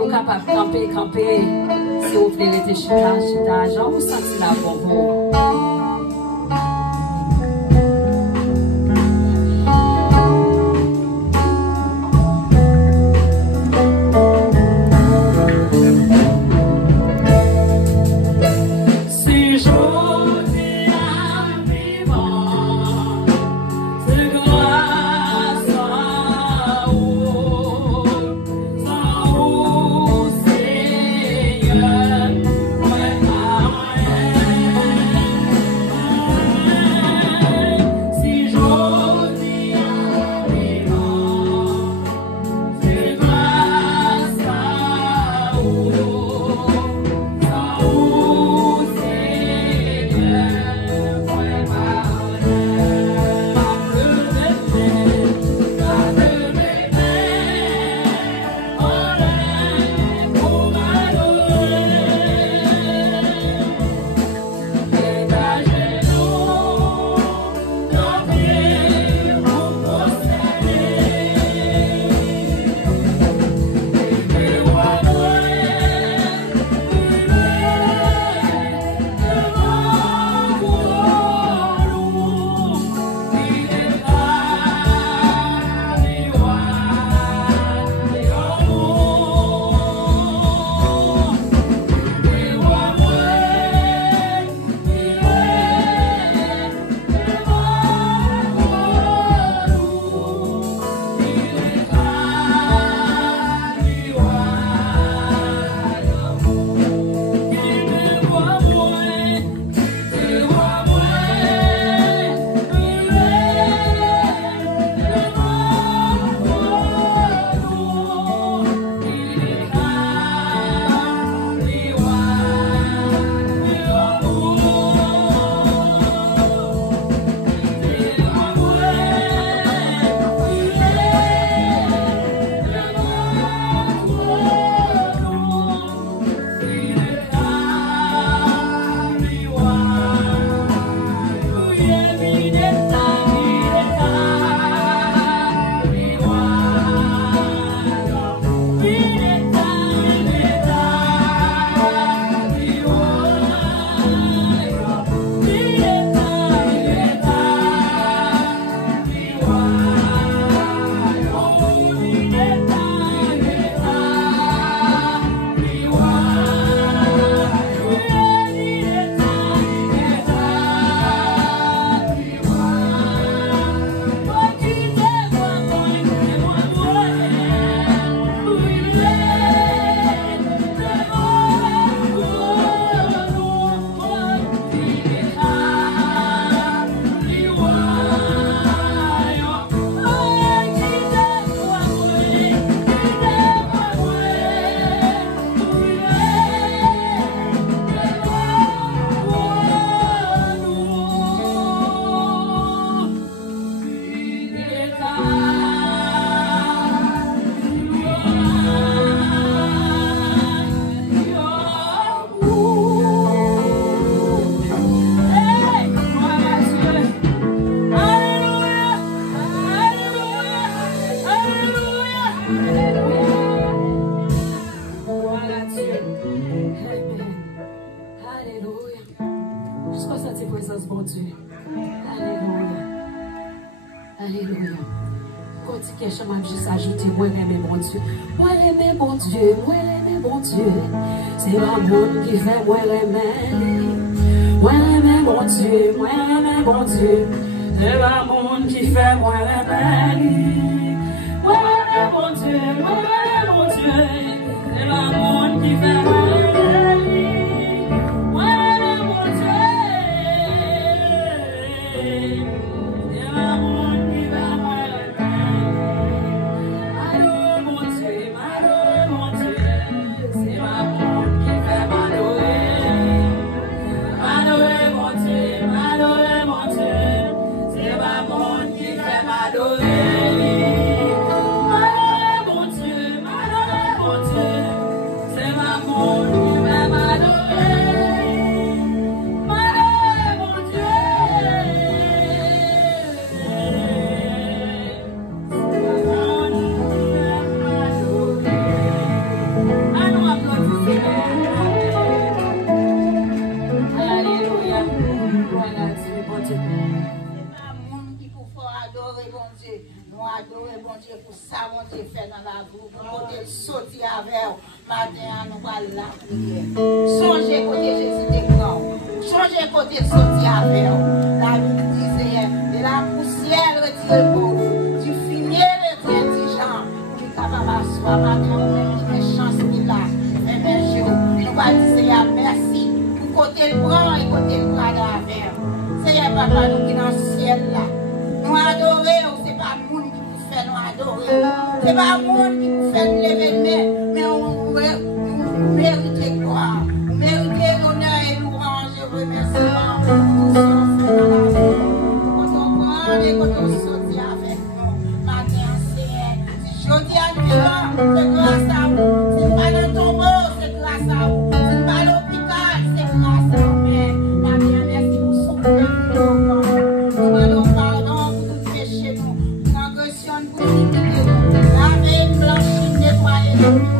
Vous êtes capable de camper, si vous voulez rester chita, genre vous sentez là pour vous. C'est l'amour qui fait moi l'aimer. Moi l'aimer mon Dieu, moi l'aimer mon Dieu. C'est l'amour qui fait moi l'aimer. Moi l'aimer mon Dieu, moi l'aimer mon Dieu. C'est l'amour qui fait moi l'aimer. Moi l'aimer mon Dieu. C'est l'amour qui fait moi l'aimer. Allô mon Dieu, allô mon Dieu. C'est l'amour qui fait m'adorer. M'adorer mon Dieu, m'adorer mon Dieu. C'est l'amour qui fait m'adorer. M'adorer mon Dieu, m'adorer mon Dieu. C'est l'amour qui fait m'adorer. M'adorer mon Dieu. côté sorti avec vous. Matin, nous allons la prière. Songez côté Jésus te prend. Songez côté sorti avec vous. La Bible disait, de la poussière retire pour vous. Du fumier retire du gens. Pour qu'il capable d'asseoir matin, ou même une chance qu'il a. Mais mes jours, nous allons dire merci. Pour côté le prend et côté le prend avec vous. Seigneur Papa, nous qui dans le ciel là. Nous adorons, ce n'est pas le monde qui nous fait nous adorer. Ce n'est pas le monde qui nous fait nous lever, mais on mérite gloire. On mérite l'honneur et louange et remerciement pour tout ce qu'on fait dans la vie. Quand on prend et quand on sortit avec nous, matin, Seigneur, si je dis à nous, c'est grâce à vous. Si pas dans le tombeau, c'est grâce à vous. Si pas à l'hôpital, c'est grâce à vous. Matin, merci pour ce que nous demandons pardon pour tout péché, pour transgression, pour l'iniquité. Lavez, blanchir, nettoyer.